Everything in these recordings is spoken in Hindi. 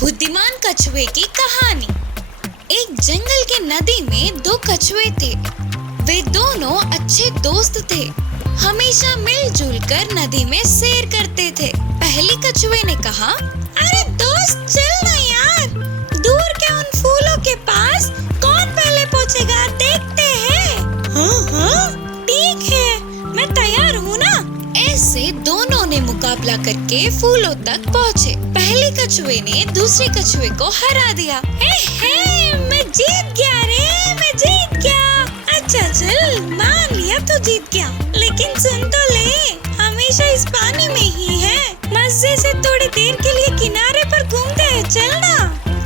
बुद्धिमान कछुए की कहानी। एक जंगल के नदी में दो कछुए थे। वे दोनों अच्छे दोस्त थे। हमेशा मिलजुल कर नदी में सैर करते थे। पहले कछुए ने कहा, अरे दोस्त चल ना यार, दूर के उन फूलों के पास कौन पहले पहुंचेगा देखते हैं। हाँ, ठीक है, मैं तैयार हूँ ना। ऐसे दोनों ने मुकाबला करके फूलों तक पहुँचे। पहले कछुए ने दूसरे कछुए को हरा दिया। मैं जीत गया रे, मैं जीत गया। अच्छा चल, मान लिया तू जीत गया, लेकिन सुन तो ले, हमेशा इस पानी में ही है। मजे से थोड़ी देर के लिए किनारे पर घूमते हैं, चल ना।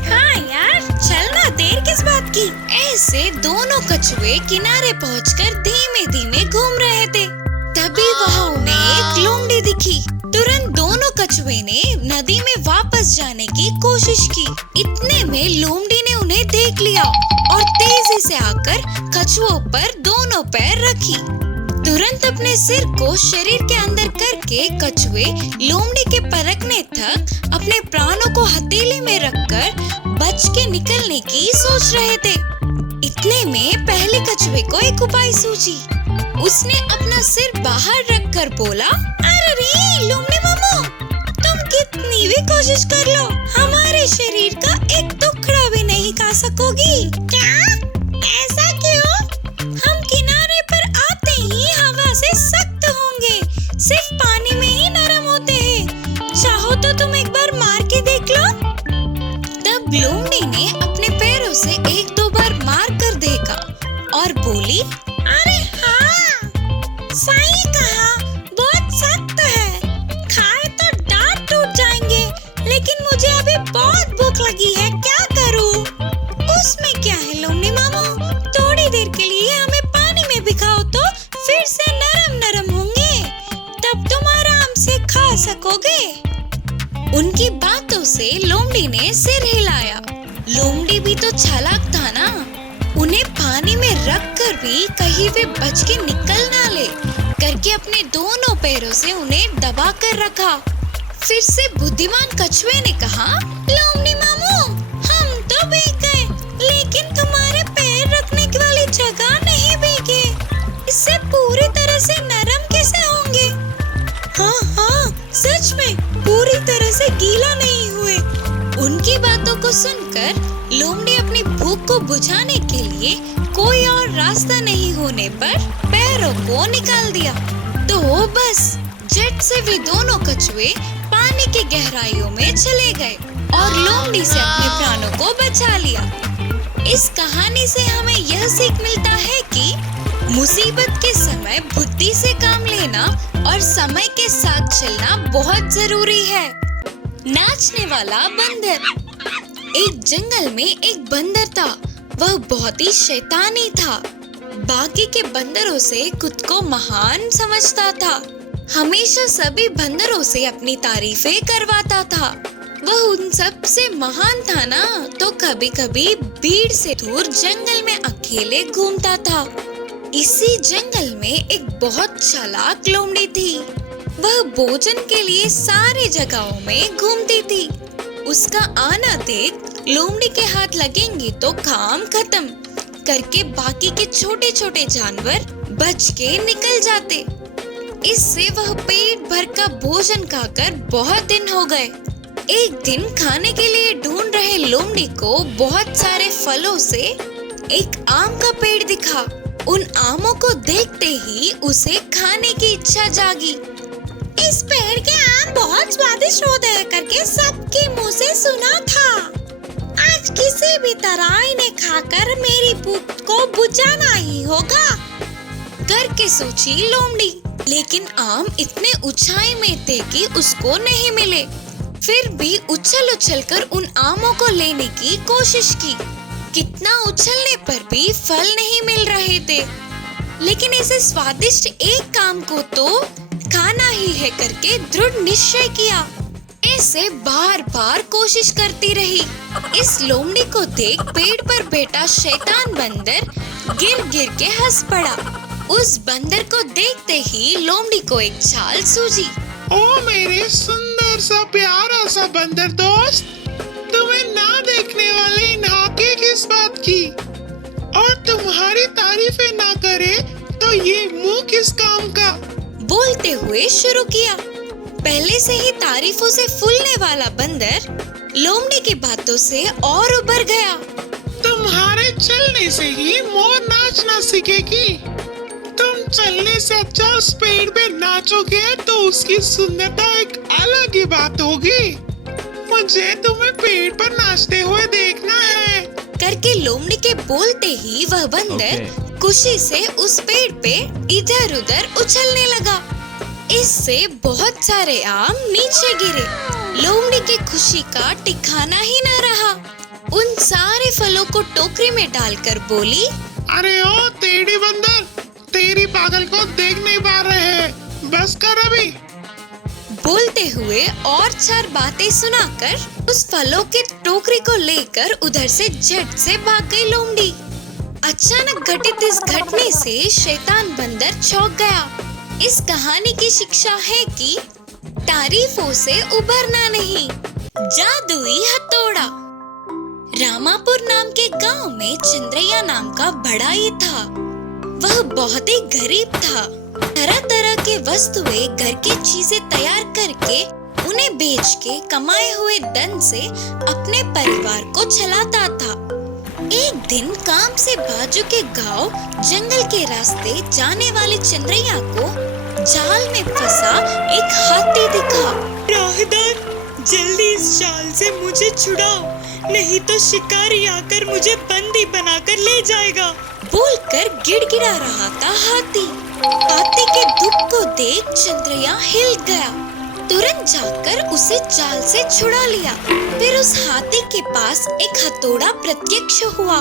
हाँ यार, चलना, देर किस बात की। ऐसे दोनों कछुए किनारे पहुंचकर धीमे धीमे घूम रहे थे। तभी वहाँ उन्हें एक लोमड़ी दिखी। तुरंत दोनों कछुए ने नदी में वापस जाने की कोशिश की। इतने में लोमड़ी ने उन्हें देख लिया और तेजी से आकर कछुओं पर दोनों पैर रखी। तुरंत अपने सिर को शरीर के अंदर करके कछुए लोमड़ी के परखने तक अपने प्राणों को हथेली में रखकर बच के निकलने की सोच रहे थे। इतने में पहले कछुए को एक उपाय सूझी। उसने अपना सिर बाहर रखकर बोला, अरे रे लोमड़ी मामू, तुम कितनी भी कोशिश कर लो, हमारे शरीर का एक टुकड़ा भी नहीं खा सकोगी। क्या? ऐसा क्यों? हम किनारे पर आते ही हवा से सख्त होंगे, सिर्फ पानी में ही नरम होते हैं। चाहो तो तुम एक बार मार के देख लो। तब लोमड़ी ने अपने पैरों से एक दो बार मार कर देखा और बोली, अरे हाँ, सही कहा, बहुत सख्त है। खाए तो दांत टूट जाएंगे, लेकिन मुझे अभी बहुत भूख लगी है, क्या करूँ? उसमें क्या है लोमड़ी मामू, थोड़ी देर के लिए हमें पानी में भिगाओ तो फिर से नरम नरम होंगे, तब तुम आराम से खा सकोगे। उनकी बातों से लोमड़ी ने सिर हिलाया। लोमड़ी भी तो चालाक था ना, उन्हें पानी में रखकर भी कहीं वे बच के निकल ना ले करके अपने दोनों पैरों से उन्हें दबा कर रखा। फिर से बुद्धिमान कछुए ने कहा, लोमड़ी मामू, हम तो भीग गए, लेकिन तुम्हारे पैर रखने वाली जगह नहीं भीगे, इससे पूरी तरह से नरम कैसे होंगे? हाँ, सच में पूरी तरह से गीला नहीं हुए। उनकी बातों को सुनकर लोमड़ी अपनी भूख को बुझाने के लिए कोई और रास्ता नहीं होने पर पैरों को निकाल दिया। तो बस झट से वे दोनों कछुए पानी की गहराइयों में चले गए और लोमड़ी से अपने प्राणों को बचा लिया। इस कहानी से हमें यह सीख मिलता है कि मुसीबत के समय बुद्धि से काम लेना और समय के साथ चलना बहुत जरूरी है। नाचने वाला बंदर। एक जंगल में एक बंदर था। वह बहुत ही शैतानी था। बाकी के बंदरों से खुद को महान समझता था। हमेशा सभी बंदरों से अपनी तारीफें करवाता था। वह उन सब से महान था ना, तो कभी कभी भीड़ से दूर जंगल में अकेले घूमता था। इसी जंगल में एक बहुत चालाक लोमड़ी थी। वह भोजन के लिए सारी जगहों में घूमती थी। उसका आना देख लोमड़ी के हाथ लगेंगे तो काम खत्म करके बाकी के छोटे छोटे जानवर बच के निकल जाते। इससे वह पेट भर का भोजन खाकर बहुत दिन हो गए। एक दिन खाने के लिए ढूंढ रहे लोमड़ी को बहुत सारे फलों से एक आम का पेड़ दिखा। उन आमों को देखते ही उसे खाने की इच्छा जागी। इस पेड़ के आम बहुत स्वादिष्ट होते हैं करके सबके मुंह से सुना था। आज किसी भी तरह इन्हें खाकर मेरी भूख को बुझाना ही होगा करके सोची लोमड़ी। लेकिन आम इतने ऊंचाई में थे कि उसको नहीं मिले। फिर भी उछल उछल कर उन आमों को लेने की कोशिश की। कितना उछलने पर भी फल नहीं मिल रहे थे। लेकिन ऐसे स्वादिष्ट एक आम को तो खाना ही है करके दृढ़ निश्चय किया। ऐसे बार बार कोशिश करती रही। इस लोमड़ी को देख पेड़ पर बैठा शैतान बंदर गिर गिर के हंस पड़ा। उस बंदर को देखते ही लोमड़ी को एक चाल सूझी। ओ मेरे सुंदर सा प्यारा सा बंदर दोस्त, तुम किस बात की? और तुम्हारी तारीफें ना करे तो ये मुंह किस काम का? बोलते हुए शुरू किया। पहले से ही तारीफों से फूलने वाला बंदर लोमड़ी की बातों से और उबर गया। तुम्हारे चलने से ही मोर नाचना सीखेगी। तुम चलने से अच्छा उस पेड़ पे नाचोगे तो उसकी सुंदरता एक अलग ही बात होगी। मुझे तुम्हें पेड़ पर नाचते हुए देखना है। करके लोमड़ी के बोलते ही वह बंदर खुशी से उस पेड़ पे इधर उधर उछलने लगा। इससे बहुत सारे आम नीचे गिरे। लोमड़ी की खुशी का ठिकाना ही न रहा। उन सारे फलों को टोकरी में डालकर बोली, अरे ओ टेढ़ी बंदर, तेरी पागल को देख नहीं पा रहे हैं, बस कर अभी। बोलते हुए और चार बातें सुनाकर उस फलों के टोकरी को लेकर उधर से झट से भाग गई लोमड़ी। अचानक घटित इस घटने से शैतान बंदर चौंक गया। इस कहानी की शिक्षा है कि तारीफों से उबरना नहीं। जादुई हथौड़ा। रामापुर नाम के गांव में चंद्रैया नाम का बड़ाई था। वह बहुत ही गरीब था। तरह तरह के वस्तुएं घर की चीजें तैयार करके उन्हें बेच के कमाए हुए धन से अपने परिवार को चलाता था। एक दिन काम से बाजू के गांव जंगल के रास्ते जाने वाले चंद्रैया को जाल में फंसा एक हाथी दिखा। राहदार, जल्दी इस जाल से मुझे छुड़ाओ, नहीं तो शिकारी आकर मुझे बंदी बनाकर ले जाएगा। बोलकर गिड़गिड़ा रहा था हाथी। हाथी के दुख को देख चंद्रैया हिल गया। तुरंत जाकर उसे जाल से छुड़ा लिया। फिर उस हाथी के पास एक हथौड़ा प्रत्यक्ष हुआ।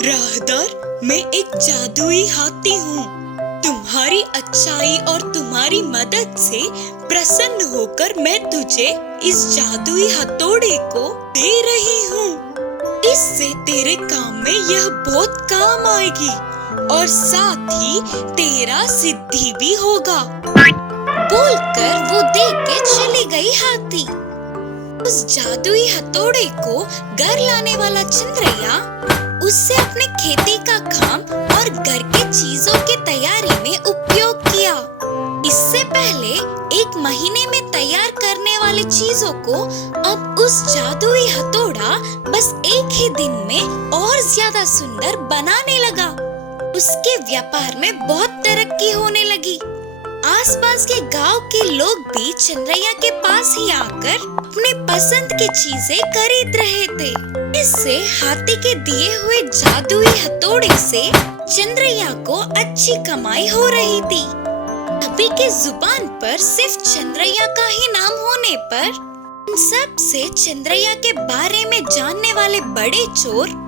राहदार, मैं एक जादुई हाथी हूँ। तुम्हारी अच्छाई और तुम्हारी मदद से प्रसन्न होकर मैं तुझे इस जादुई हथौड़े को दे रही हूँ। इससे तेरे काम में यह बहुत काम आएगी और साथ ही तेरा सिद्धि भी होगा। बोलकर वो देख के चली गई हाथी। उस जादुई हथौड़े को घर लाने वाला चंद्रैया उससे अपने खेती का काम और घर के चीजों की तैयारी में उपयोग किया। इससे पहले एक महीने में तैयार करने वाले चीजों को अब उस जादुई हथौड़ा बस एक ही दिन में और ज्यादा सुंदर बनाने लगा। उसके व्यापार में बहुत तरक्की होने लगी। आसपास के गांव के लोग भी चंद्रैया के पास ही आकर अपने पसंद की चीजें खरीद रहे थे। इससे हाथी के दिए हुए जादुई हथौड़े से चंद्रैया को अच्छी कमाई हो रही थी। अभी के जुबान पर सिर्फ चंद्रैया का ही नाम होने पर इन सब से चंद्रैया के बारे में जानने वाले बड़े चोर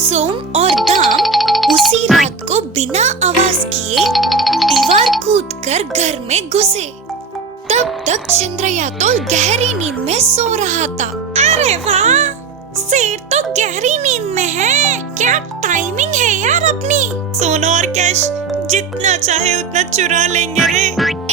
सोम और दाम उसी रात को बिना आवाज किए दीवार कूदकर घर में घुसे। तब तक चंद्रैया तो गहरी नींद में सो रहा था। अरे वाह, शेर तो गहरी नींद में है। क्या टाइमिंग है यार अपनी। सोना और कैश जितना चाहे उतना चुरा लेंगे रे।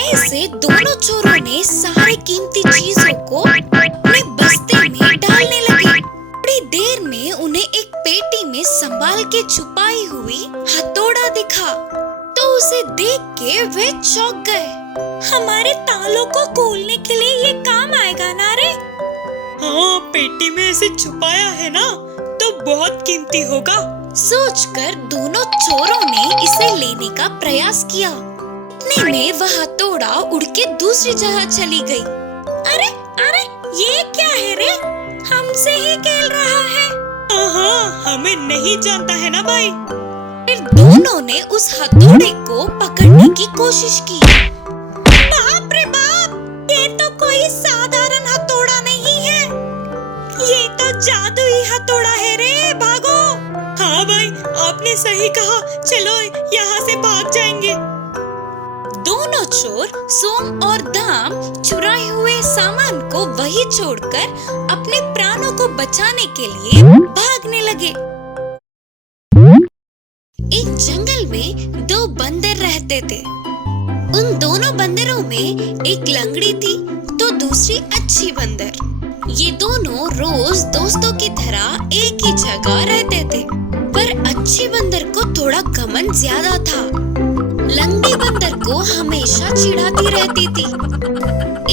ऐसे दोनों चोरों ने सारी कीमती चीजों को अपने बस्ते में डालने लगे। थोड़ी देर में उन्हें एक पेटी में संभाल के छुपाई हुई हथौड़ा दिखा तो उसे देख के वे चौंक गए। हमारे तालों को खोलने के लिए ये काम आएगा ना रे। हाँ, पेटी में इसे छुपाया है ना तो बहुत कीमती होगा। सोचकर दोनों चोरों ने इसे लेने का प्रयास किया। इतने में वह हथौड़ा उड़ के दूसरी जगह चली गई। अरे अरे, ये क्या है रे, हमसे ही खेल रहा है। हाँ, हमें नहीं जानता है ना भाई। फिर दोनों ने उस हथौड़े को पकड़ने की कोशिश की। बाप रे बाप, ये तो कोई साधारण हथौड़ा नहीं है, ये तो जादुई हथौड़ा है रे। भागो। हाँ भाई, आपने सही कहा, चलो यहाँ से भाग जाएंगे। दोनों चोर सोम और दाम चुराए हुए सामान को वहीं छोड़कर अपने प्राणों को बचाने के लिए भागने लगे। एक जंगल में दो बंदर रहते थे। उन दोनों बंदरों में एक लंगड़ी थी तो दूसरी अच्छी बंदर। ये दोनों रोज दोस्तों की तरह एक ही जगह रहते थे। घमंड ज्यादा था। लंगड़ी बंदर को हमेशा चिढ़ाती रहती थी।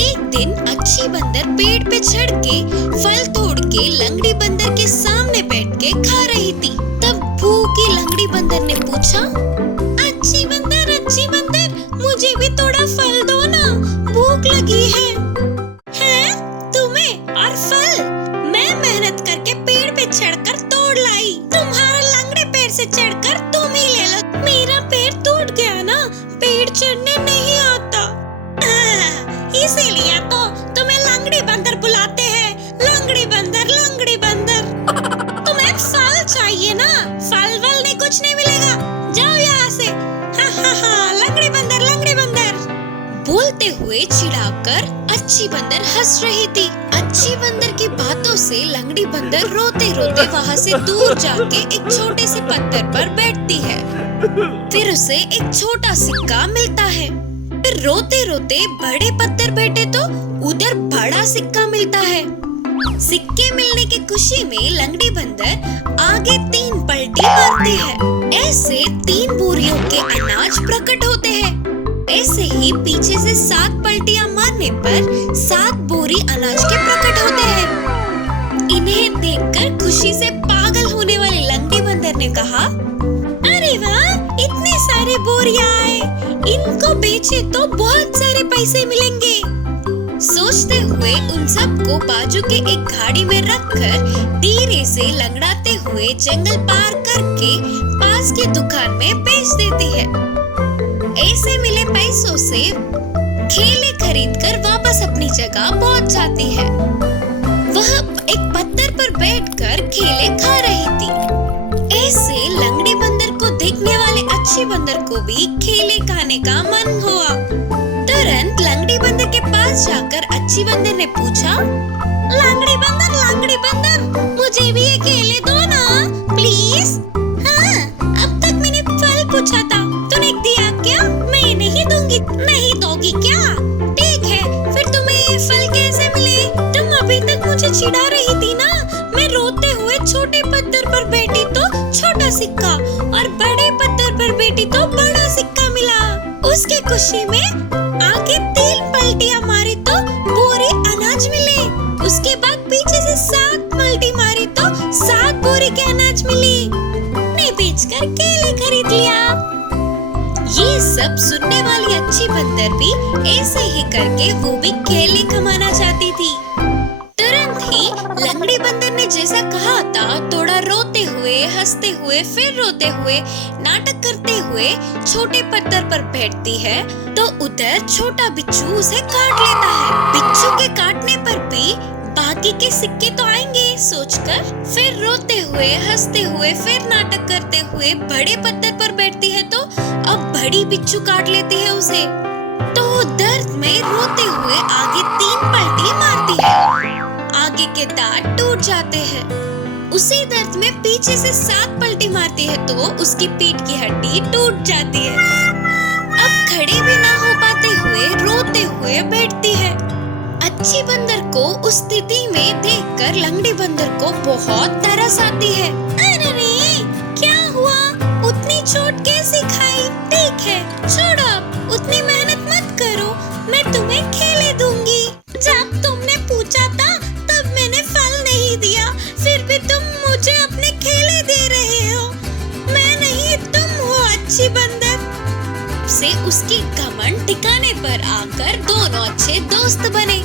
एक दिन अच्छी बंदर पेड़ पे चढ़ के फल तोड़ के लंगड़ी बंदर के सामने बैठ के खा रही थी। तब भूखी लंगड़ी बंदर ने पूछा, अच्छी बंदर, मुझे भी थोड़ा फल दो ना, भूख लगी है। हैं? तुम्हें और फल? मैं मेहनत करके पेड़ पे चढ़कर तोड़ लाई, तुम्हारा लंगड़े पेड़ से चढ़कर तुम ही ले लो। मेरा पैर टूट गया ना, पेड़ चढ़ने नहीं आता। इसीलिए तो तुम्हें लंगड़ी बंदर बुलाते हैं। लंगड़ी बंदर, तुम्हें फल चाहिए ना? फल वल नहीं, कुछ नहीं मिलेगा, जाओ यहाँ से। हा, लंगड़ी बंदर बोलते हुए चिढ़ाकर अच्छी बंदर हंस रही थी। अच्छी बंदर की बातों से लंगड़ी बंदर रोते रोते वहाँ से दूर जाके एक छोटे से पत्थर पर बैठती है। फिर उसे एक छोटा सिक्का मिलता है। फिर रोते रोते बड़े पत्थर बैठे तो उधर बड़ा सिक्का मिलता है। सिक्के मिलने की खुशी में लंगड़ी बंदर आगे 3 पलटी मारती है। ऐसे 3 बोरियों के अनाज प्रकट होते हैं। ऐसे ही पीछे से 7 पलटियां मारने पर 7 बोरी अनाज के प्रकट होते हैं। इन्हें देखकर खुशी से पागल होने वाली लंगड़ी बंदर ने कहा, अरे वाह, इतने सारे बोरियां आए, इनको बेचे तो बहुत सारे पैसे मिलेंगे। सोचते हुए उन सबको बाजू के एक गाड़ी में रखकर धीरे से लंगड़ाते हुए जंगल पार करके पास की दुकान में बेच देती है। ऐसे मिले पैसों से केले खरीदकर वापस अपनी जगह पहुंच जाती है। वह एक पत्थर पर बैठकर केले खा रही थी। ऐसे लंगड़ी बंदर को देखने वाले अच्छी बंदर को भी केले खाने का मन हुआ। तुरंत लंगड़ी बंदर के पास जाकर अच्छी बंदर ने पूछा, लंगड़ी बंदर, मुझे भी ये केले दो ना, प्लीज। हाँ, अब तक मैंने फल पूछा था, तूने दिया क्या? मैं नहीं दूंगी। नहीं दोगी क्या? ठीक है, फिर तुम्हें ये फल कैसे मिले? तुम अभी तक मुझे चिढ़ा रही थी ना। मैं रोते हुए छोटे पत्थर पर बैठी तो छोटा सिक्का, और बड़े पत्थर पर बैठी तो बड़ा सिक्का मिला। उसकी खुशी में आगे 3 पलटियां मारी तो बोरी अनाज मिले। उसके बाद पीछे से 7 पलटी मारी तो 7 बोरी के अनाज मिली। मैं बेचकर केले खरीद लिया। ये सब सुनने वाली अच्छी बंदर भी ऐसे ही करके वो भी केले कमाना चाहती थी। तुरंत ही लंगड़ी बंदर ने जैसा कहा था, थोड़ा रोते हुए, हंसते हुए, फिर रोते हुए, नाटक करते हुए छोटे पत्थर पर बैठती है तो उधर छोटा बिच्छू उसे काट लेता है। बिच्छू के काटने पर भी बाकी के सिक्के तो आएंगे सोचकर फिर रोते हुए, हंसते हुए, फिर नाटक करते हुए बड़े पत्थर पर बैठती है तो अब बड़ी बिच्छू काट लेती है उसे। तो दर्द में रोते हुए आगे 3 पलटी मारती है। आगे के दांत टूट जाते हैं। उसी दर्द में पीछे से 7 पलटी मारती है तो उसकी पीठ की हड्डी टूट जाती है। अब खड़े भी ना हो पाते हुए रोते हुए बैठती है। अच्छी बंदर को उस स्थिति में देखकर लंगड़ी बंदर को बहुत तरस आती है। अरे रे, क्या हुआ? उतनी चोट कैसे खाई? ठीक है, छोड़ो, उतनी मेहनत मत करो, मैं तुम्हें केले दूंगी। जब तुमने पूछा था तब मैंने फल नहीं दिया, फिर भी तुम मुझे अपने केले दे रहे हो। मैं नहीं, तुम हो अच्छी बंदर। से उसकी घमंड ठिकाने पर आकर दोनों अच्छे दोस्त बने।